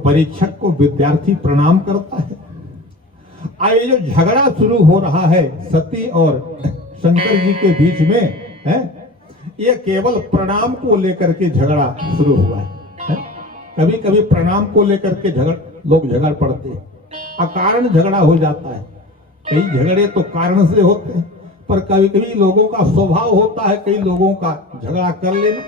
परीक्षक को विद्यार्थी प्रणाम करता है। ये जो झगड़ा शुरू हो रहा है सती और शंकर जी के बीच में है, ये केवल प्रणाम को लेकर के झगड़ा शुरू हुआ है। कभी कभी प्रणाम को लेकर के लोग झगड़ पड़ते हैं, अकारण झगड़ा हो जाता है। कई झगड़े तो कारण से होते हैं, पर कभी कभी लोगों का स्वभाव होता है कई लोगों का झगड़ा कर लेना।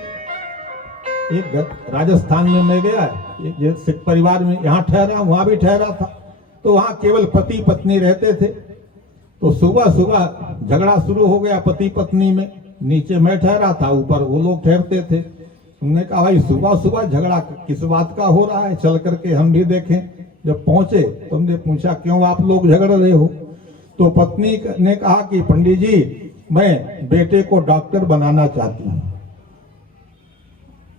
एक राजस्थान में मैं गया, एक सिख परिवार में यहाँ ठहरा, वहां भी ठहरा था, तो वहां केवल पति पत्नी रहते थे। तो सुबह सुबह झगड़ा शुरू हो गया पति पत्नी में। नीचे मैं ठहरा था, ऊपर वो लोग ठहरते थे। उन्होंने कहा भाई सुबह सुबह झगड़ा किस बात का हो रहा है, चल करके हम भी देखें। जब पहुंचे तो हमने पूछा क्यों आप लोग झगड़ रहे हो? तो पत्नी ने कहा कि पंडित जी मैं बेटे को डॉक्टर बनाना चाहती हूँ,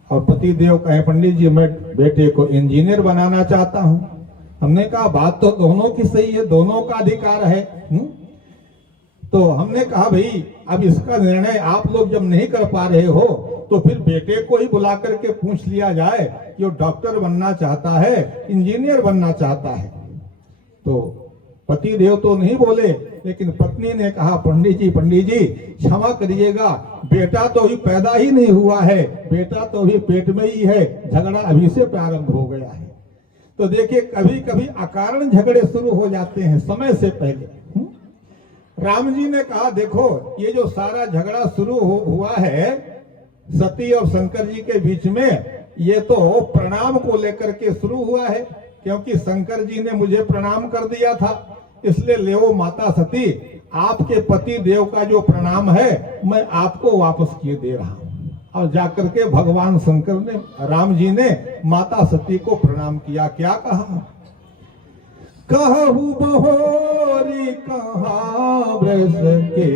और पति देव कहे पंडित जी मैं बेटे को इंजीनियर बनाना चाहता हूँ। हमने कहा बात तो दोनों की सही है, दोनों का अधिकार है। तो हमने कहा भाई अब इसका निर्णय आप लोग जब नहीं कर पा रहे हो तो फिर बेटे को ही बुला करके पूछ लिया जाए कि वो डॉक्टर बनना चाहता है, इंजीनियर बनना चाहता है। तो पति देव तो नहीं बोले, लेकिन पत्नी ने कहा पंडित जी क्षमा करिएगा, बेटा तो अभी पैदा ही नहीं हुआ है, बेटा तो अभी पेट में ही है, झगड़ा अभी से प्रारंभ हो गया है। तो देखिए कभी कभी अकारण झगड़े शुरू हो जाते हैं समय से पहले। राम जी ने कहा देखो ये जो सारा झगड़ा शुरू हुआ है सती और शंकर जी के बीच में, ये तो प्रणाम को लेकर के शुरू हुआ है, क्योंकि शंकर जी ने मुझे प्रणाम कर दिया था, इसलिए लेओ माता सती आपके पति देव का जो प्रणाम है मैं आपको वापस किए दे रहा हूं। और जाकर के भगवान शंकर ने, राम जी ने माता सती को प्रणाम किया। क्या कहा? कहू बहोरी कहाँ ब्रज के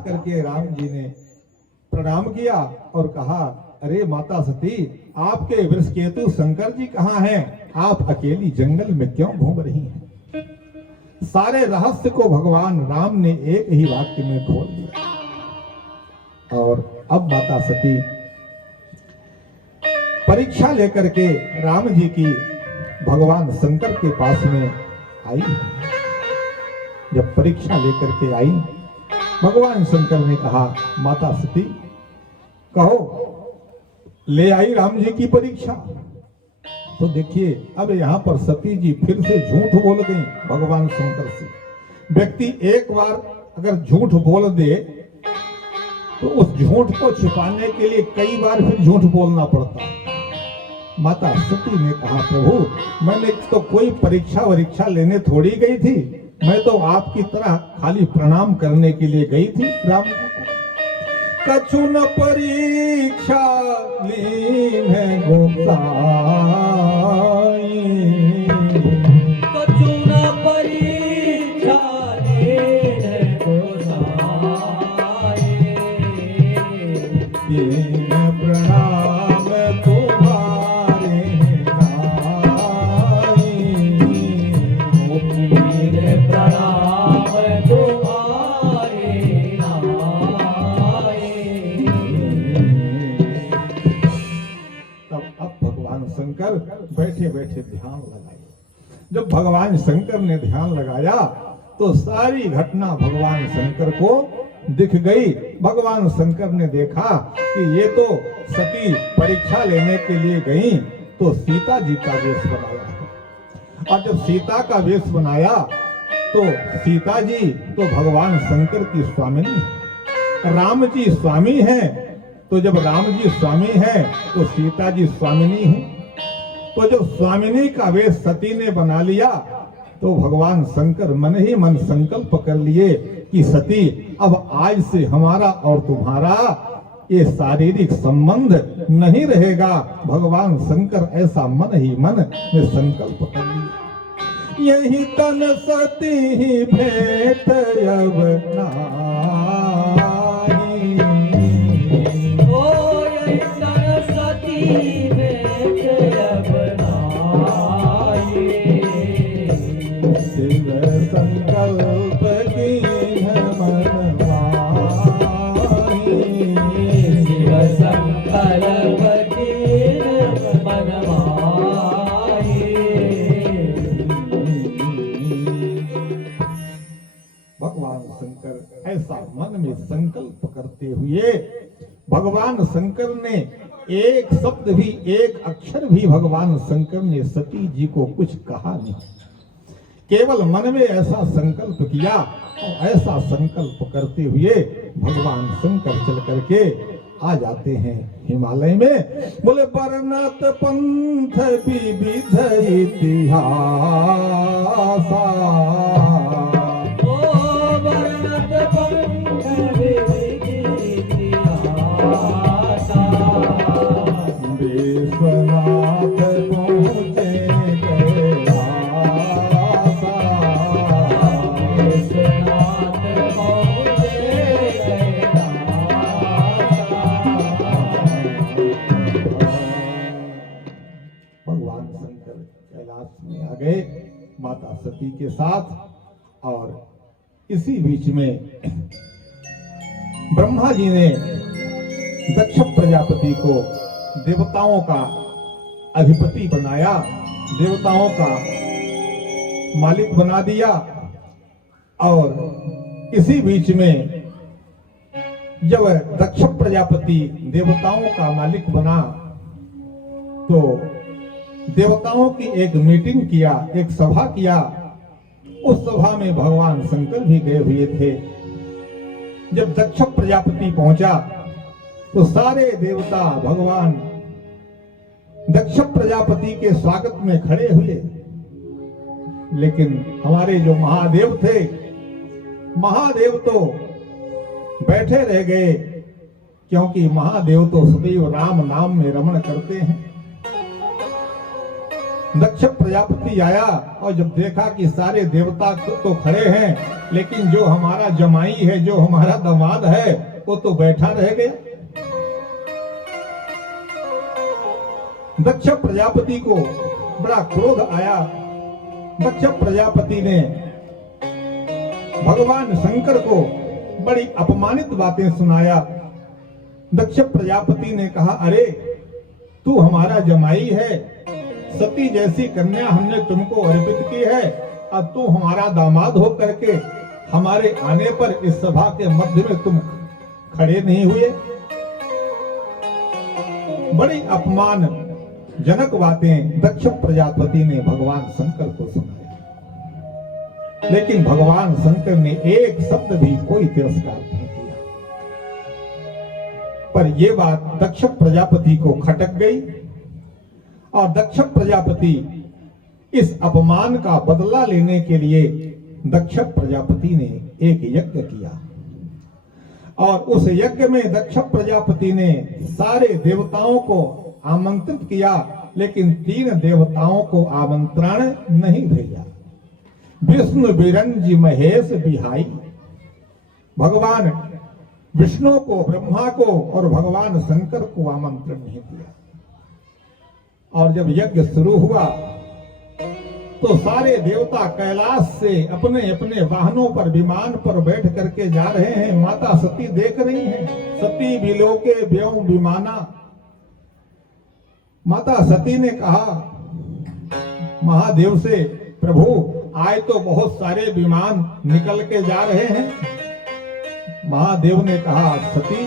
करके राम जी ने प्रणाम किया और कहा अरे माता सती आपके वृषकेतु शंकर जी कहाँ हैं? आप अकेली जंगल में क्यों घूम रही हैं? सारे रहस्य को भगवान राम ने एक ही वाक्य में खोल दिया। और अब माता सती परीक्षा लेकर के राम जी की भगवान शंकर के पास में आई। जब परीक्षा लेकर के आई, भगवान शंकर ने कहा माता सती कहो, ले आई राम जी की परीक्षा। तो देखिए अब यहाँ पर सती जी फिर से झूठ बोल गई भगवान शंकर से। व्यक्ति एक बार अगर झूठ बोल दे तो उस झूठ को छिपाने के लिए कई बार फिर झूठ बोलना पड़ता है। माता सती ने कहा प्रभु मैंने तो कोई परीक्षा लेने थोड़ी गई थी, मैं तो आपकी तरह खाली प्रणाम करने के लिए गई थी। राम कछु न परीक्षा लीन है गोसाई, कछु न परीक्षा लीन है गोसाई, दीन प्रणाम तुम्हारे नाई, दीन प्रणाम तुम्हारे नाई। तब अब भगवान शंकर बैठे बैठे ध्यान लगाए। जब भगवान शंकर ने ध्यान लगाया तो सारी घटना भगवान शंकर को दिख गई। भगवान शंकर ने देखा कि ये तो सती परीक्षा लेने के लिए गई तो सीता जी का वेश बनाया है, और जब सीता का वेश बनाया तो सीता जी तो भगवान शंकर की स्वामिनी है, राम जी स्वामी हैं, तो जब राम जी स्वामी हैं तो सीता जी स्वामिनी है। तो जब स्वामिनी का वेश सती ने बना लिया तो भगवान शंकर मन ही मन संकल्प कर लिए कि सती अब आज से हमारा और तुम्हारा ये शारीरिक संबंध नहीं रहेगा। भगवान शंकर ऐसा मन ही मन में संकल्प कर लिए। यही तन सती भेंट अब नाही। ओ यही सरस्वती भेंट अब नाई। शिव संकल्प की मन माही। शिव संकल्प कीन मन माही। भगवान शंकर ऐसा मन में संकल्प करते हुए भगवान शंकर ने एक शब्द भी, एक अक्षर भी भगवान शंकर ने सती जी को कुछ कहा नहीं। केवल मन में ऐसा संकल्प किया और ऐसा संकल्प करते हुए भगवान शंकर चल करके आ जाते हैं हिमालय में। बोले वर्णत पंथ विविध इतिहासा। ओ वर्णत पंथ विविध इतिहासा। विश्वनाथ पहुँचे कैलासा। विश्वनाथ पहुँचे भगवान शंकर कैलाश में आ गए माता सती के साथ। और इसी बीच में ब्रह्मा जी ने दक्ष प्रजापति को देवताओं का अधिपति बनाया, देवताओं का मालिक बना दिया। और इसी बीच में जब दक्ष प्रजापति देवताओं का मालिक बना तो देवताओं की एक मीटिंग किया, एक सभा किया। उस सभा में भगवान शंकर भी गए हुए थे। जब दक्ष प्रजापति पहुंचा तो सारे देवता भगवान दक्ष प्रजापति के स्वागत में खड़े हुए। लेकिन हमारे जो महादेव थे, महादेव तो बैठे रह गए, क्योंकि महादेव तो सदैव राम नाम में रमण करते हैं। दक्ष प्रजापति आया और जब देखा कि सारे देवता तो खड़े हैं, लेकिन जो हमारा जमाई है, जो हमारा दामाद है, वो तो बैठा रह गया। दक्ष प्रजापति को बड़ा क्रोध आया। दक्ष प्रजापति ने भगवान शंकर को बड़ी अपमानित बातें सुनाया। दक्ष प्रजापति ने कहा, अरे तू हमारा जमाई है, सती जैसी कन्या हमने तुमको अर्पित की है, अब तू हमारा दामाद हो करके हमारे आने पर इस सभा के मध्य में तुम खड़े नहीं हुए। बड़ी अपमान जनक बातें दक्ष प्रजापति ने भगवान शंकर को सुनाई। लेकिन भगवान शंकर ने एक शब्द भी कोई तिरस्कार नहीं किया। पर यह बात दक्ष प्रजापति को खटक गई और दक्ष प्रजापति इस अपमान का बदला लेने के लिए दक्ष प्रजापति ने एक यज्ञ किया। और उस यज्ञ में दक्ष प्रजापति ने सारे देवताओं को आमंत्रित किया, लेकिन 3 देवताओं को आमंत्रण नहीं भेजा। विष्णु बिरंजी महेश बिहाई, भगवान विष्णु को, ब्रह्मा को और भगवान शंकर को आमंत्रण नहीं दिया। और जब यज्ञ शुरू हुआ तो सारे देवता कैलाश से अपने अपने वाहनों पर, विमान पर बैठ करके जा रहे हैं। माता सती देख रही हैं। सती बिलोके व्योम विमाना। माता सती ने कहा महादेव से, प्रभु आए तो बहुत सारे विमान निकल के जा रहे हैं। महादेव ने कहा, सती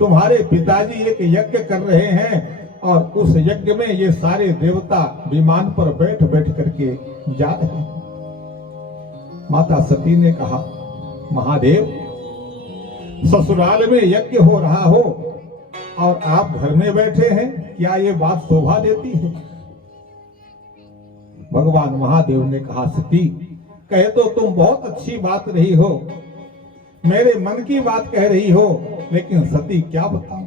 तुम्हारे पिताजी एक यज्ञ कर रहे हैं और उस यज्ञ में ये सारे देवता विमान पर बैठ बैठ करके जा रहे हैं। माता सती ने कहा, महादेव ससुराल में यज्ञ हो रहा हो और आप घर में बैठे हैं, क्या ये बात शोभा देती है? भगवान महादेव ने कहा, सती कहे तो तुम बहुत अच्छी बात रही हो, मेरे मन की बात कह रही हो, लेकिन सती क्या बताऊं?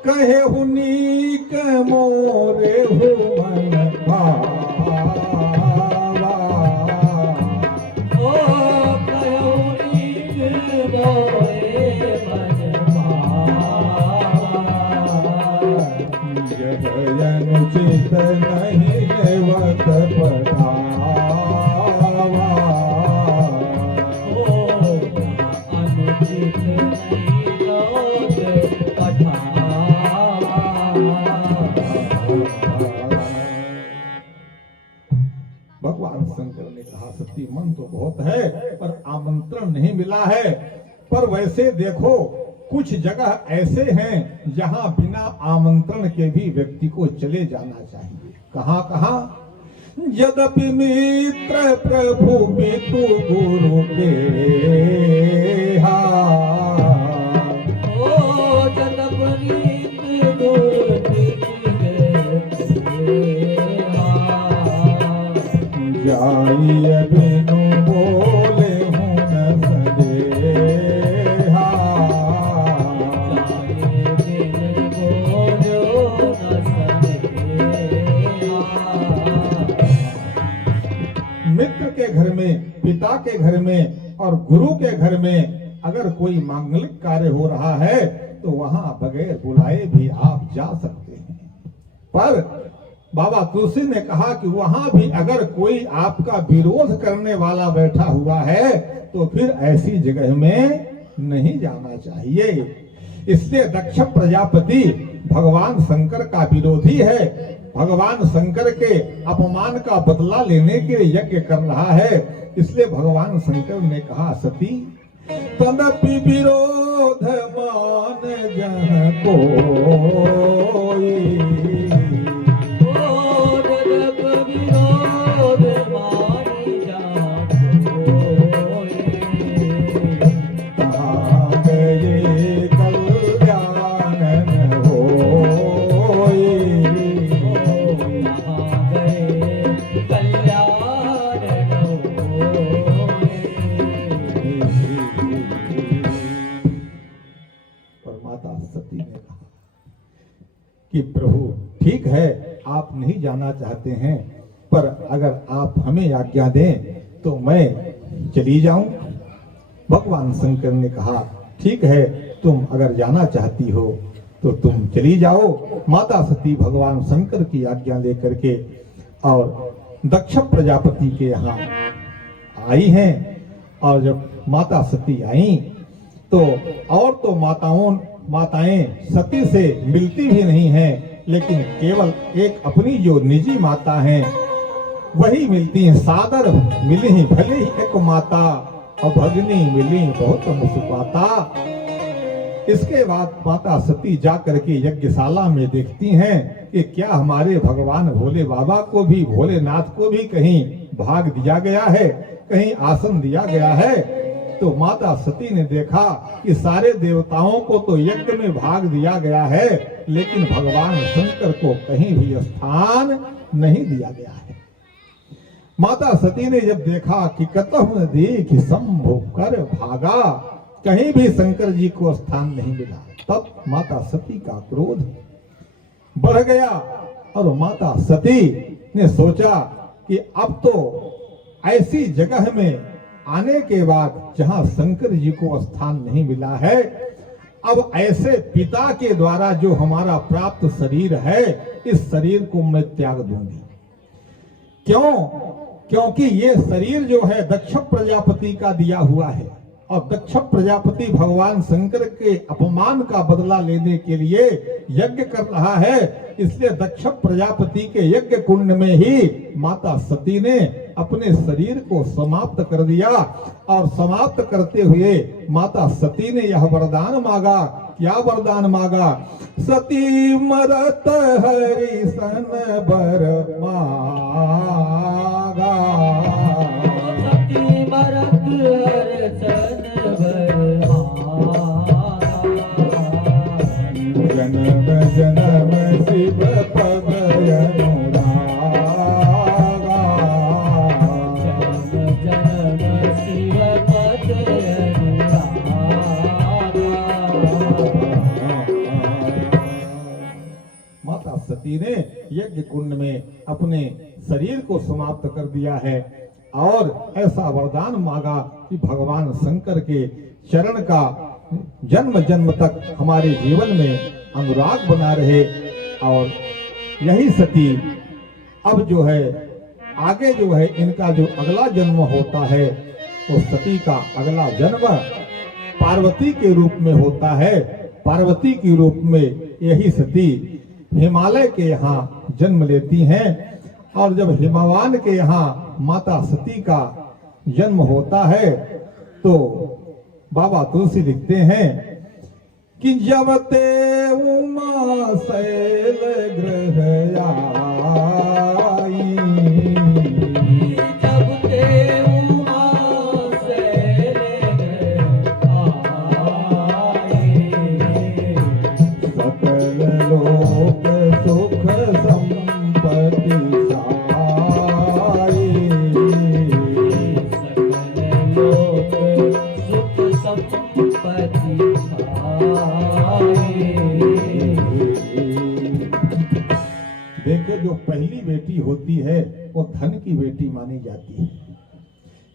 कहे हुनीक मोरे हो मन भाई। पठावा। अनुचित नहीं लोग पठावा। भगवान शंकर ने कहा सती मन तो बहुत है पर आमंत्रण नहीं मिला है। पर वैसे देखो कुछ जगह ऐसे हैं जहां बिना आमंत्रण के भी व्यक्ति को चले जाना चाहिए। कहां कहां? यद्यपि मित्र प्रभु पितु गुरु के जाइए बिनु बोले हूँ न संदेहा। मित्र के घर में, पिता के घर में और गुरु के घर में अगर कोई मांगलिक कार्य हो रहा है तो वहां बगैर बुलाए भी आप जा सकते हैं। पर बाबा तुलसी ने कहा कि वहां भी अगर कोई आपका विरोध करने वाला बैठा हुआ है तो फिर ऐसी जगह में नहीं जाना चाहिए। इसलिए दक्ष प्रजापति भगवान शंकर का विरोधी है। भगवान शंकर के अपमान का बदला लेने के लिए यज्ञ कर रहा है। इसलिए भगवान शंकर ने कहा सती तदपि विरोध मान जन कोई। कि प्रभु ठीक है आप नहीं जाना चाहते हैं पर अगर आप हमें आज्ञा दें तो मैं चली जाऊं। भगवान शंकर ने कहा ठीक है तुम अगर जाना चाहती हो तो तुम चली जाओ। माता सती भगवान शंकर की आज्ञा लेकर के और दक्ष प्रजापति के यहाँ आई हैं। और जब माता सती आई तो और तो माताएं सती से मिलती भी नहीं हैं, लेकिन केवल एक अपनी जो निजी माता हैं वही मिलती हैं। सादर मिली भले ही एक माता और भगनी मिली बहुत मुस्कुराता। इसके बाद माता सती जा करके यज्ञशाला में देखती हैं कि क्या हमारे भगवान भोले बाबा को भी, भोलेनाथ को भी कहीं भाग दिया गया है, कहीं आसन दिया गया है। तो माता सती ने देखा कि सारे देवताओं को तो यज्ञ में भाग दिया गया है लेकिन भगवान शंकर को कहीं भी स्थान नहीं दिया गया है। माता सती ने जब देखा कि कतहु न देख शंभु कर भागा, कहीं भी शंकर जी को स्थान नहीं मिला, तब माता सती का क्रोध बढ़ गया और माता सती ने सोचा कि अब तो ऐसी जगह में आने के बाद जहां शंकर जी को स्थान नहीं मिला है, अब ऐसे पिता के द्वारा जो हमारा प्राप्त शरीर है इस शरीर को मैं त्याग दूंगी। क्यों? क्योंकि ये शरीर जो है दक्ष प्रजापति का दिया हुआ है और दक्ष प्रजापति भगवान शंकर के अपमान का बदला लेने के लिए यज्ञ कर रहा है। इसलिए दक्ष प्रजापति के यज्ञ कुंड में ही माता सती ने अपने शरीर को समाप्त कर दिया और समाप्त करते हुए माता सती ने यह वरदान मांगा। क्या वरदान मांगा? सती मरत हरि सन बर मांगा। सती मरत हरि सन बर मांगा। जन्म जन्म शिव पद अनुरागा। जन्म जन्म शिव पद माता सती ने यज्ञ कुंड में अपने शरीर को समाप्त कर दिया है और ऐसा वरदान मांगा कि भगवान शंकर के चरण का जन्म जन्म तक हमारे जीवन में अनुराग बना रहे। और यही सती अब जो है आगे जो है इनका जो अगला जन्म होता है वो सती का अगला जन्म पार्वती के रूप में होता है। पार्वती के रूप में यही सती हिमालय के यहाँ जन्म लेती हैं। और जब हिमवान के यहाँ माता सती का जन्म होता है तो बाबा तुलसी लिखते हैं कि जब ते उमा शैल ग्रह आई, जब ते उमा शैल आई, सकल लोक सुख संपत्ति साई, सकल लोक सुख संपत्ति देखिए जो पहली बेटी होती है वो धन की बेटी मानी जाती है।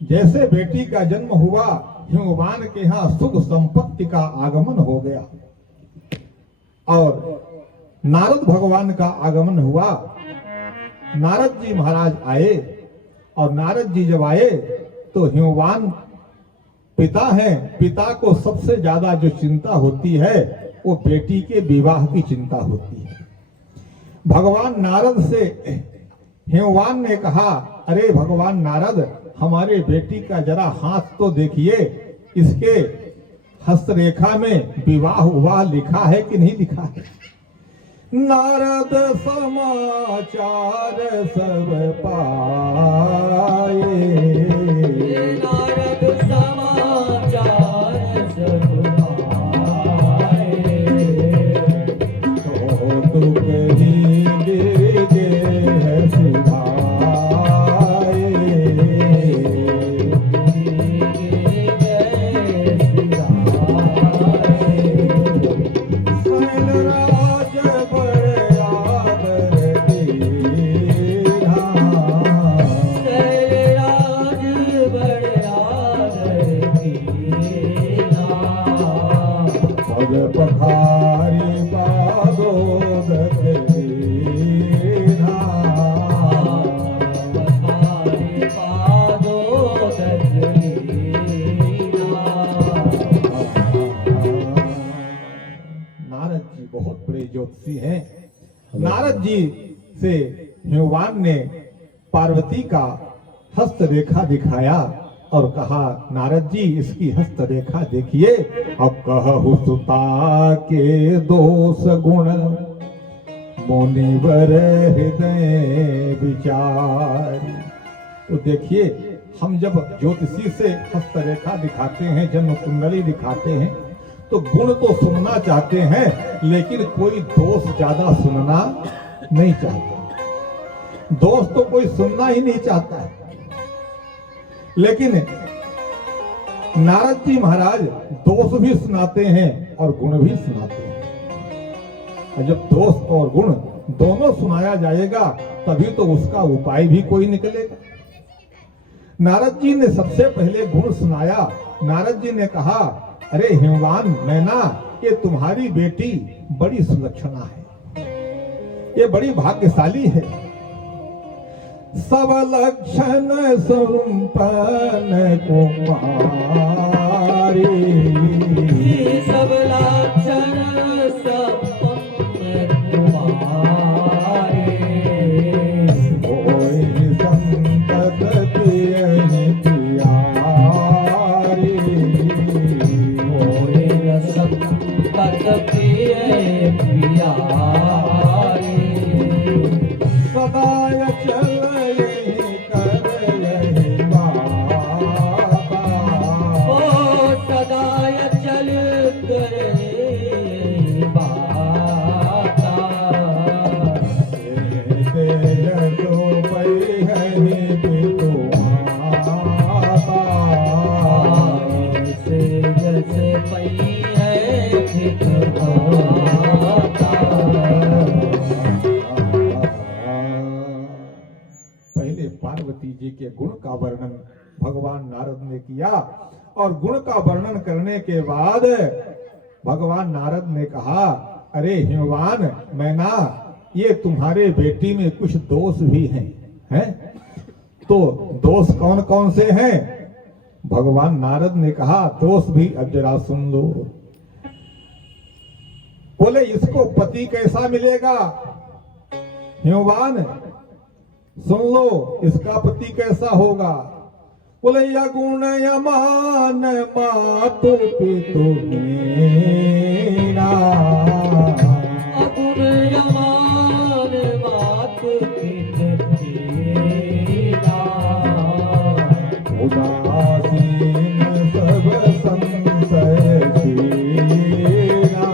जैसे बेटी का जन्म हुआ हिमवान के यहाँ सुख संपत्ति का आगमन हो गया और नारद भगवान का आगमन हुआ। नारद जी महाराज आए और नारद जी जब आए तो हिमवान पिता हैं, पिता को सबसे ज्यादा जो चिंता होती है वो बेटी के विवाह की चिंता होती है। भगवान नारद से हिमवान ने कहा, अरे भगवान नारद हमारे बेटी का जरा हाथ तो देखिए, इसके हस्तरेखा में विवाह हुआ लिखा है कि नहीं लिखा है। नारद समाचार सब पाए, नारद समाचार सब पाए, तो तुक ही गिरगे है सिधाए, शैलराज बड़ आदर दीना, शैलराज बड़ आदर दीना, पग पखारी पादोदक दीना, पखारी पादोदक दीना। नारद जी बहुत बड़े ज्योतिषी हैं। नारद जी से हिमवान ने पार्वती का हस्तरेखा दिखाया और कहा, नारद जी इसकी हस्तरेखा देखिए। अब कहु सुता के दोष गुण मुनिवर हृदय विचार। तो देखिए हम जब ज्योतिषी से हस्तरेखा दिखाते हैं, जन्म कुंडली दिखाते हैं तो गुण तो सुनना चाहते हैं लेकिन कोई दोष ज्यादा सुनना नहीं चाहता। दोष तो कोई सुनना ही नहीं चाहता है। लेकिन नारद जी महाराज दोष भी सुनाते हैं और गुण भी सुनाते हैं। और जब दोष और गुण दोनों सुनाया जाएगा तभी तो उसका उपाय भी कोई निकलेगा। नारद जी ने सबसे पहले गुण सुनाया। नारद जी ने कहा, अरे हिमवान मैना, ये तुम्हारी बेटी बड़ी सुलक्षणा है, ये बड़ी भाग्यशाली है। सब लक्षण संपन्न कुमारी, सब लक्षण संपन्न कुमारी, कोई संतत पियहि प्यारी, कोई संतत पियहि प्यारी, सदाय चल यही कर यही बाबा, ओ सदाय चल करे बाता, तेज तो पै हरि पितु माता, से जैसे पई है फिर माता। पहले पार्वती जी के गुण का वर्णन भगवान नारद ने किया और गुण का वर्णन करने के बाद भगवान नारद ने कहा, अरे हिमवान मैना, ये तुम्हारे बेटी में कुछ दोष भी हैं, हैं? तो दोष कौन कौन से हैं? भगवान नारद ने कहा दोष भी अब जरा सुन लो। बोले इसको पति कैसा मिलेगा? हिमवान सुन लो, इसका पति कैसा होगा? बोले यगुण यमान मातु पितु मीरा, अगुण यमान मातु पितु मीरा, उदासीन सब संशय छीरा,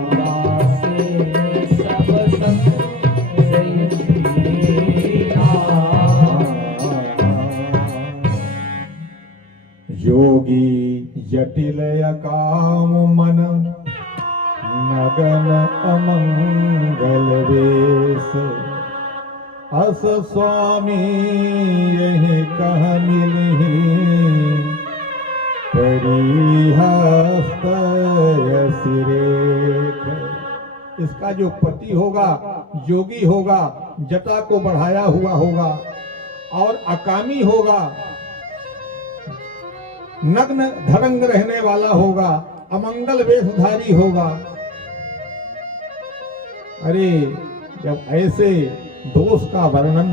उदासीन सब संशय छीरा। योगी जटिल काम मन नगन अमंगल वेश, अस स्वामी यही कह मिलहि परिहस्त सिरेख। इसका जो पति होगा, योगी होगा, जटा को बढ़ाया हुआ होगा और अकामी होगा, नग्न धड़ंग रहने वाला होगा, अमंगल वेशधारी होगा। अरे जब ऐसे दोष का वर्णन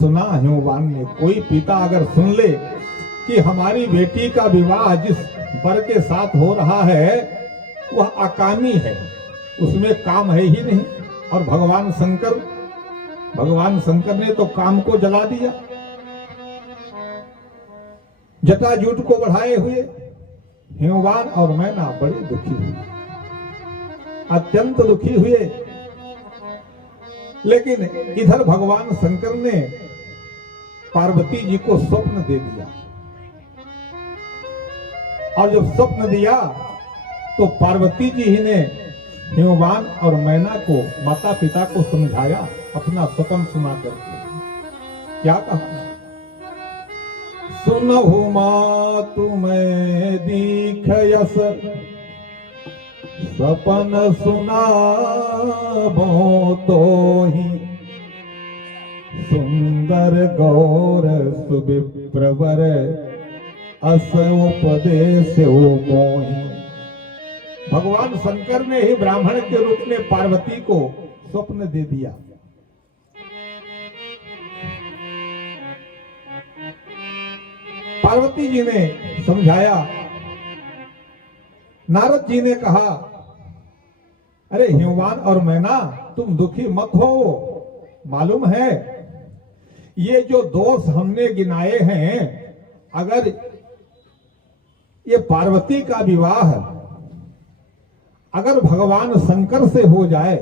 सुना हिमवान ने, कोई पिता अगर सुन ले कि हमारी बेटी का विवाह जिस वर के साथ हो रहा है वह अकामी है, उसमें काम है ही नहीं, और भगवान शंकर ने तो काम को जला दिया, जटाजूट को बढ़ाए हुए। हिमवान और मैना बड़े दुखी हुए, अत्यंत दुखी हुए। लेकिन इधर भगवान शंकर ने पार्वती जी को स्वप्न दे दिया, और जब स्वप्न दिया तो पार्वती जी ही ने हिमवान और मैना को, माता पिता को समझाया, अपना स्वप्न सुना करके क्या कहा? सुनहु मातु मैं दीखयस, सपन सुनाबो तोहि, सुंदर गौर सुविप्रवर अस उपदेश मोहि। भगवान शंकर ने ही ब्राह्मण के रूप में पार्वती को स्वप्न दे दिया। पार्वती जी ने समझाया, नारद जी ने कहा अरे हिमवान और मैना तुम दुखी मत हो, मालूम है ये जो दोष हमने गिनाए हैं, अगर ये पार्वती का विवाह अगर भगवान शंकर से हो जाए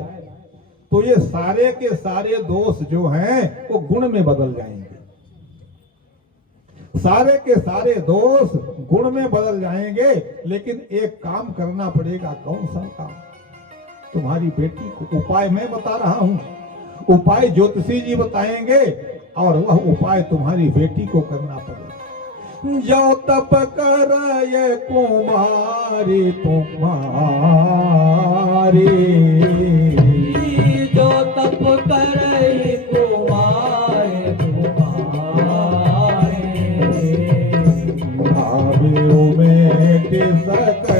तो ये सारे के सारे दोष जो हैं वो गुण में बदल जाएंगे, सारे के सारे दोष गुण में बदल जाएंगे। लेकिन एक काम करना पड़ेगा। कौन सा काम? तुम्हारी बेटी को उपाय मैं बता रहा हूं, उपाय ज्योतिषी जी बताएंगे और वह उपाय तुम्हारी बेटी को करना पड़ेगा। जो तप कर ये कुमारी तुम्हारी, जो तप करे कुमार तुम्हारे, भावियों में सकल